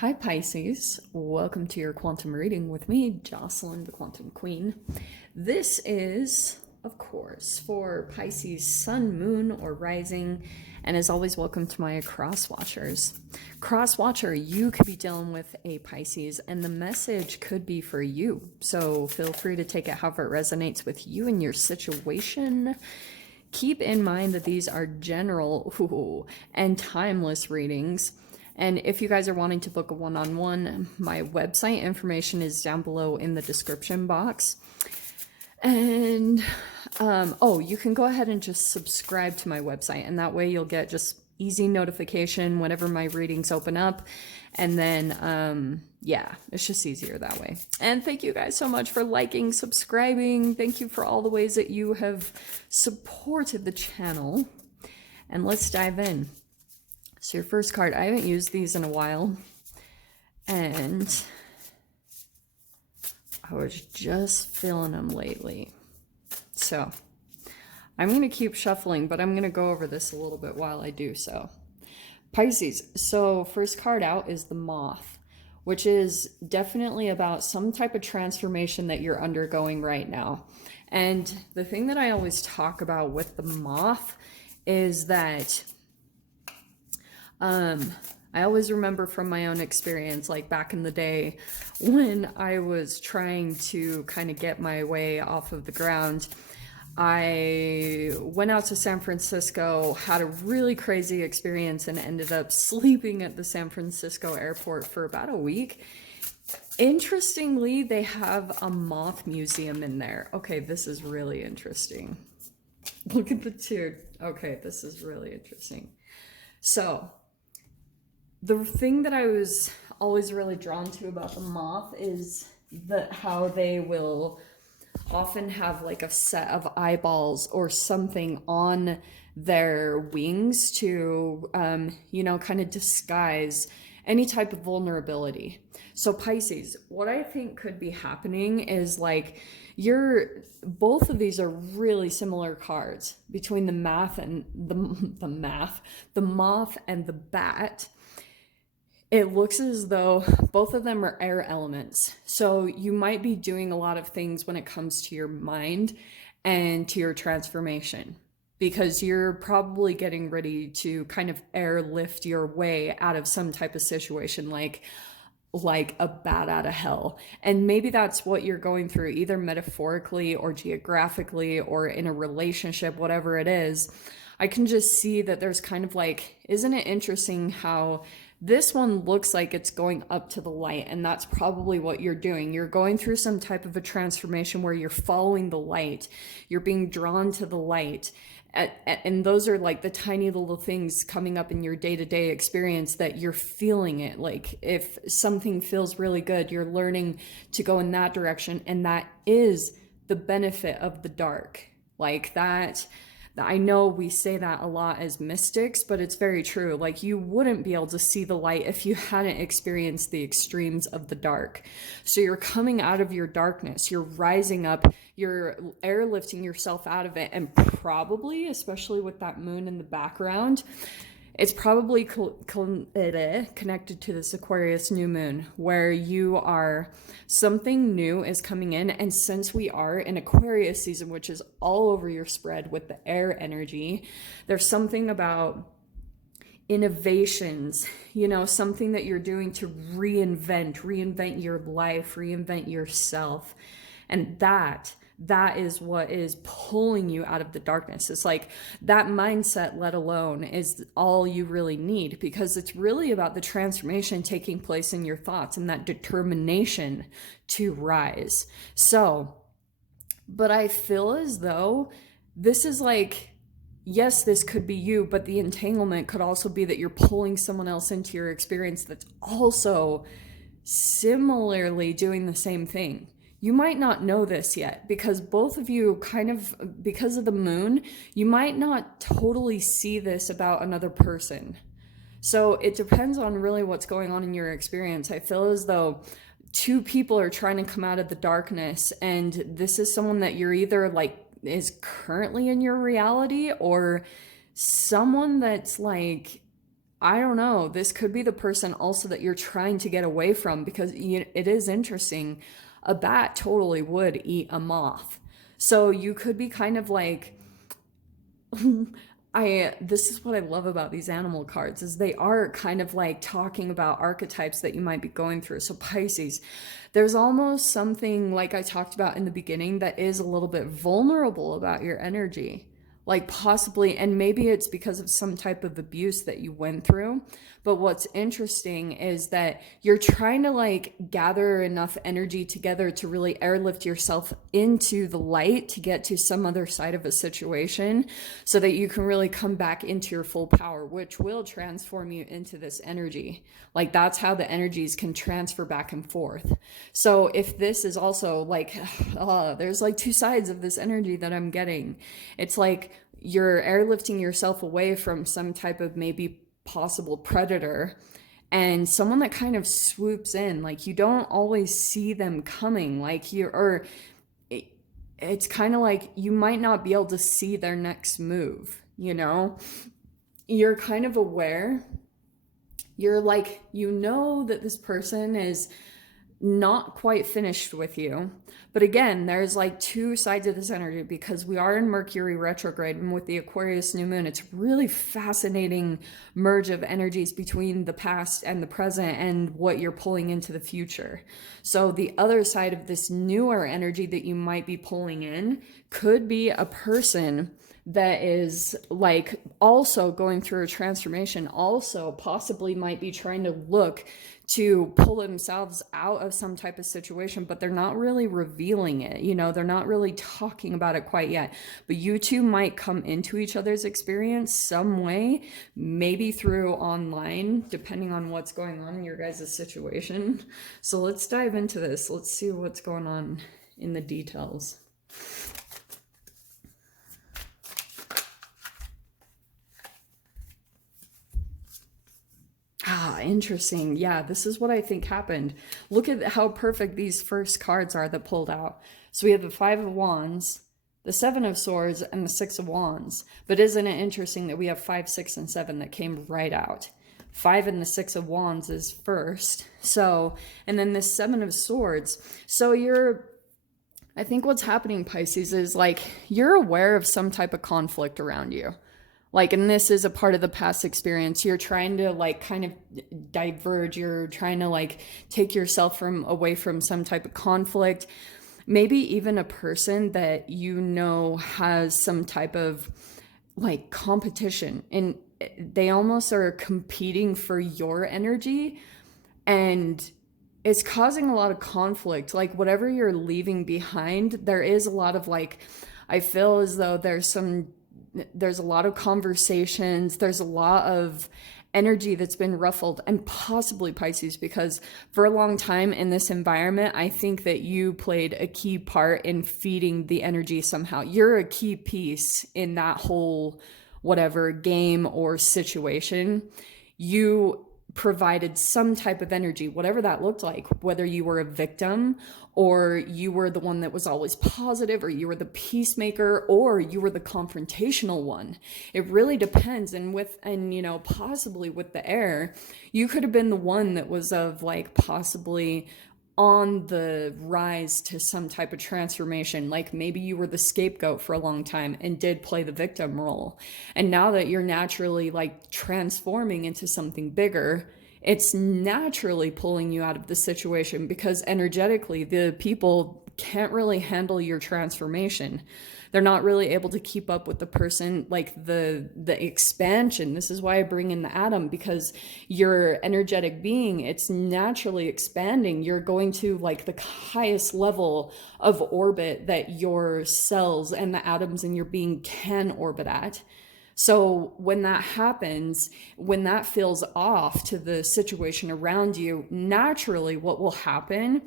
Hi Pisces, welcome to your quantum reading with me, Jocelyn, the Quantum Queen. This is, of course, for Pisces Sun, Moon, or Rising, and as always, welcome to my cross watchers. Cross watcher, you could be dealing with a Pisces, and the message could be for you. So feel free to take it however it resonates with you and your situation. Keep in mind that these are general and timeless readings. And if you guys are wanting to book a one-on-one, my website information is down below in the description box. And, you can go ahead and just subscribe to my website, and that way you'll get just easy notification whenever my readings open up. And then, yeah, it's just easier that way. And thank you guys so much for liking, subscribing. Thank you for all the ways that you have supported the channel. And let's dive in. So your first card, I haven't used these in a while, and I was just feeling them lately. So I'm going to keep shuffling, but I'm going to go over this a little bit while I do so. Pisces, so first card out is the Moth, which is definitely about some type of transformation that you're undergoing right now. And the thing that I always talk about with the Moth is that I always remember from my own experience, like back in the day when I was trying to kind of get my way off of the ground. I went out to San Francisco, had a really crazy experience, and ended up sleeping at the San Francisco airport for about a week. Interestingly, they have a moth museum in there. Okay, this is really interesting. Look at the two. Okay, this is really interesting. So the thing that I was always really drawn to about the Moth is how they will often have like a set of eyeballs or something on their wings to, kind of disguise any type of vulnerability. So Pisces, what I think could be happening is like both of these are really similar cards between the Moth and the Moth and the Bat. It looks as though both of them are air elements. So you might be doing a lot of things when it comes to your mind and to your transformation, because you're probably getting ready to kind of airlift your way out of some type of situation like a bat out of hell. And maybe that's what you're going through, either metaphorically or geographically or in a relationship, whatever it is. I can just see that there's kind of like, isn't it interesting how this one looks like it's going up to the light, and that's probably what you're doing. You're going through some type of a transformation where you're following the light. You're being drawn to the light. And those are like the tiny little things coming up in your day-to-day experience that you're feeling it. Like if something feels really good, you're learning to go in that direction. And that is the benefit of the dark. Like that. I know we say that a lot as mystics, but it's very true. Like you wouldn't be able to see the light if you hadn't experienced the extremes of the dark. So you're coming out of your darkness, you're rising up, you're airlifting yourself out of it, and probably, especially with that moon in the background, it's probably connected to this Aquarius new moon, where something new is coming in. And since we are in Aquarius season, which is all over your spread with the air energy, there's something about innovations, something that you're doing to reinvent your life, reinvent yourself. And that is what is pulling you out of the darkness. It's like that mindset, let alone, is all you really need, because it's really about the transformation taking place in your thoughts and that determination to rise. So, but I feel as though this is like, yes, this could be you, but the entanglement could also be that you're pulling someone else into your experience that's also similarly doing the same thing. You might not know this yet, because both of you because of the moon, you might not totally see this about another person. So it depends on really what's going on in your experience. I feel as though two people are trying to come out of the darkness, and this is someone that you're either like is currently in your reality, or someone that's like I don't know, this could be the person also that you're trying to get away from, because it is interesting. A bat totally would eat a moth. So you could be kind of like, this is what I love about these animal cards, is they are kind of like talking about archetypes that you might be going through. So Pisces, there's almost something like I talked about in the beginning that is a little bit vulnerable about your energy. Like possibly, and maybe it's because of some type of abuse that you went through. But what's interesting is that you're trying to like gather enough energy together to really airlift yourself into the light to get to some other side of a situation so that you can really come back into your full power, which will transform you into this energy. Like that's how the energies can transfer back and forth. So if this is also like, there's like two sides of this energy that I'm getting. It's like you're airlifting yourself away from some type of maybe possible predator and someone that kind of swoops in. Like you don't always see them coming, like it's kind of like you might not be able to see their next move, you know? You're kind of aware. You're like, you know that this person is not quite finished with you. But again, there's like two sides of this energy, because we are in Mercury retrograde, and with the Aquarius new moon, it's really fascinating merge of energies between the past and the present and what you're pulling into the future. So the other side of this newer energy that you might be pulling in could be a person that is like also going through a transformation, also possibly might be trying to look to pull themselves out of some type of situation, but they're not really revealing it. You know, they're not really talking about it quite yet. But you two might come into each other's experience some way, maybe through online, depending on what's going on in your guys' situation. So let's dive into this. Let's see what's going on in the details. Interesting. Yeah, this is what I think happened. Look at how perfect these first cards are that pulled out. So we have the Five of Wands, the Seven of Swords, and the Six of Wands. But isn't it interesting that we have 5, 6, and 7 that came right out? 5 and the Six of Wands is first. So, and then the Seven of Swords. So I think what's happening, Pisces, is like you're aware of some type of conflict around you. Like, and this is a part of the past experience. You're trying to like kind of diverge. You're trying to like take yourself away from some type of conflict. Maybe even a person that you know has some type of like competition, and they almost are competing for your energy, and it's causing a lot of conflict. Like whatever you're leaving behind, there is a lot of like, I feel as though there's a lot of conversations, there's a lot of energy that's been ruffled, and possibly Pisces, because for a long time in this environment, I think that you played a key part in feeding the energy somehow. You're a key piece in that whole whatever game or situation. You provided some type of energy, whatever that looked like, whether you were a victim or you were the one that was always positive, or you were the peacemaker, or you were the confrontational one. It really depends. And you know, possibly with the air, you could have been the one that was of like possibly on the rise to some type of transformation. Like maybe you were the scapegoat for a long time and did play the victim role. And now that you're naturally like transforming into something bigger, it's naturally pulling you out of the situation, because energetically the people can't really handle your transformation. They're not really able to keep up with the person, like the expansion. This is why I bring in the atom, because your energetic being, it's naturally expanding. You're going to like the highest level of orbit that your cells and the atoms in your being can orbit at. So when that happens, when that feels off to the situation around you, naturally what will happen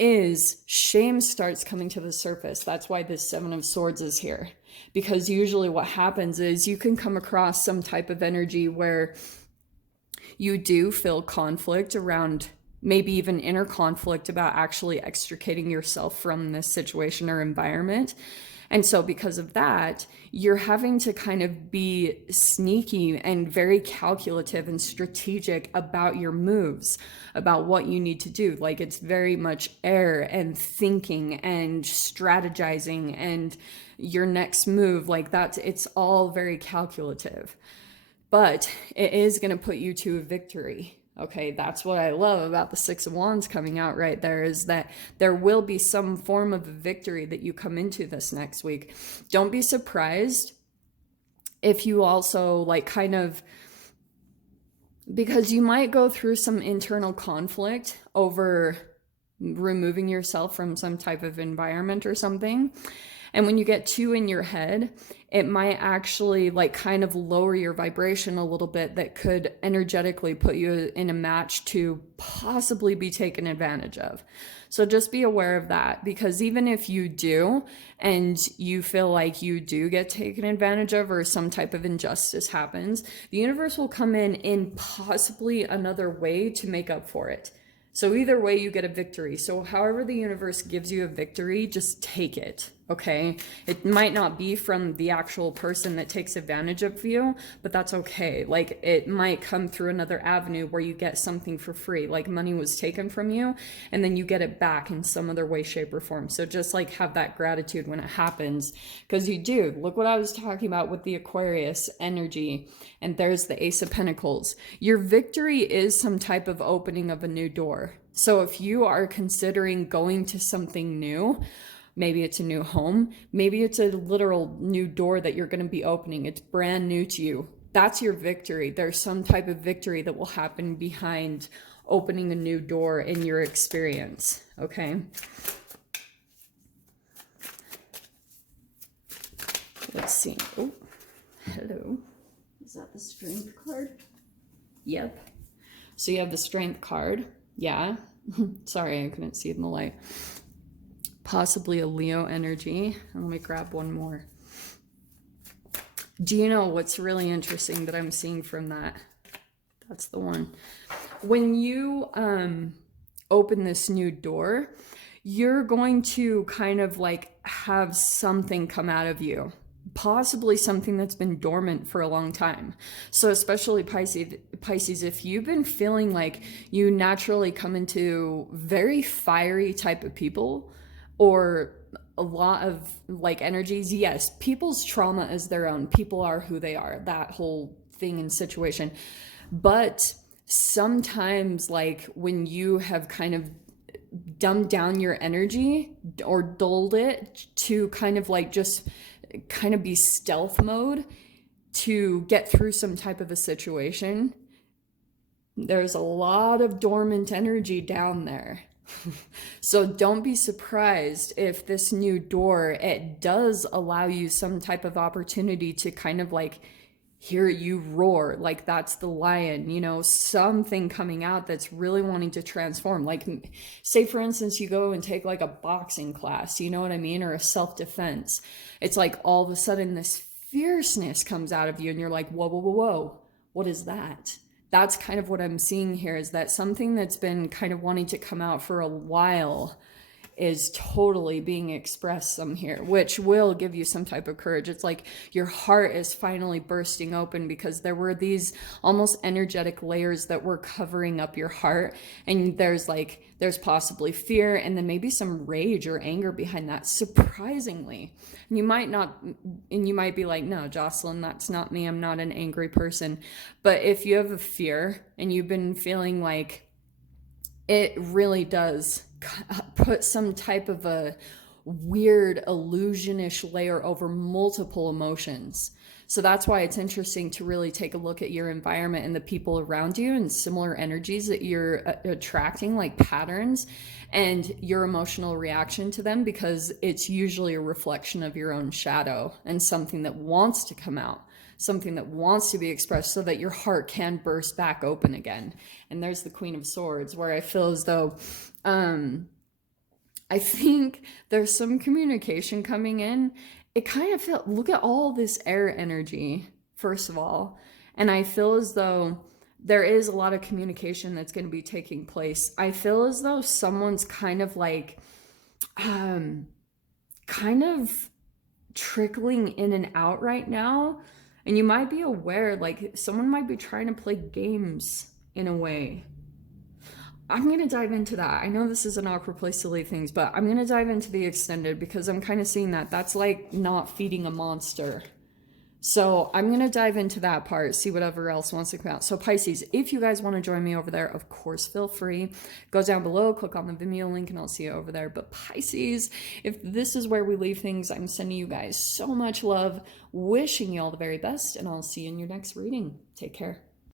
is shame starts coming to the surface. That's why this Seven of Swords is here. Because usually what happens is you can come across some type of energy where you do feel conflict around, maybe even inner conflict about actually extricating yourself from this situation or environment. And so because of that, you're having to kind of be sneaky and very calculative and strategic about your moves, about what you need to do. Like it's very much air and thinking and strategizing and your next move. Like that's, it's all very calculative. But it is going to put you to a victory. Okay, that's what I love about the Six of Wands coming out right there, is that there will be some form of a victory that you come into this next week. Don't be surprised if you also like kind of, because you might go through some internal conflict over removing yourself from some type of environment or something. And when you get too in your head, it might actually like kind of lower your vibration a little bit, that could energetically put you in a match to possibly be taken advantage of. So just be aware of that, because even if you do and you feel like you do get taken advantage of or some type of injustice happens, the universe will come in possibly another way to make up for it. So either way, you get a victory. So however the universe gives you a victory, just take it, okay? It might not be from the actual person that takes advantage of you, but that's okay. Like it might come through another avenue where you get something for free, like money was taken from you and then you get it back in some other way, shape, or form. So just like have that gratitude when it happens, because you do. Look what I was talking about with the Aquarius energy, and there's the Ace of Pentacles. Your victory is some type of opening of a new door. So if you are considering going to something new, maybe it's a new home, maybe it's a literal new door that you're going to be opening, it's brand new to you, that's your victory. There's some type of victory that will happen behind opening a new door in your experience, okay? Let's see. Oh, hello. Is that the Strength card? Yep. So you have the Strength card. Yeah. Sorry, I couldn't see it in the light. Possibly a Leo energy. Let me grab one more. Do you know what's really interesting that I'm seeing from that? That's the one. When you open this new door, you're going to kind of like have something come out of you. Possibly something that's been dormant for a long time. So especially Pisces, if you've been feeling like you naturally come into very fiery type of people, or a lot of like energies, yes, people's trauma is their own. People are who they are, that whole thing and situation. But sometimes like when you have kind of dumbed down your energy or dulled it to kind of like just kind of be stealth mode to get through some type of a situation, there's a lot of dormant energy down there. So don't be surprised if this new door, it does allow you some type of opportunity to kind of like hear you roar, like that's the lion, you know, something coming out that's really wanting to transform. Like say for instance, you go and take like a boxing class, you know what I mean? Or a self-defense. It's like all of a sudden this fierceness comes out of you and you're like, whoa, whoa, whoa, whoa, what is that? That's kind of what I'm seeing here, is that something that's been kind of wanting to come out for a while is totally being expressed some here, which will give you some type of courage. It's like your heart is finally bursting open, because there were these almost energetic layers that were covering up your heart, and there's possibly fear and then maybe some rage or anger behind that, surprisingly. And you might be like, no, Jocelyn, that's not me, I'm not an angry person. But if you have a fear and you've been feeling like it really does put some type of a weird illusionish layer over multiple emotions. So that's why it's interesting to really take a look at your environment and the people around you and similar energies that you're attracting, like patterns, and your emotional reaction to them, because it's usually a reflection of your own shadow and something that wants to come out, something that wants to be expressed, so that your heart can burst back open again. And there's the Queen of Swords, where I feel as though I think there's some communication coming in. It kind of felt, look at all this air energy, first of all. And I feel as though there is a lot of communication that's going to be taking place. I feel as though someone's kind of like, kind of trickling in and out right now. And you might be aware, like, someone might be trying to play games in a way. I'm going to dive into that. I know this is an awkward place to leave things, but I'm going to dive into the extended because I'm kind of seeing that. That's like not feeding a monster. So I'm going to dive into that part, see whatever else wants to come out. So Pisces, if you guys want to join me over there, of course, feel free. Go down below, click on the Vimeo link, and I'll see you over there. But Pisces, if this is where we leave things, I'm sending you guys so much love, wishing you all the very best, and I'll see you in your next reading. Take care.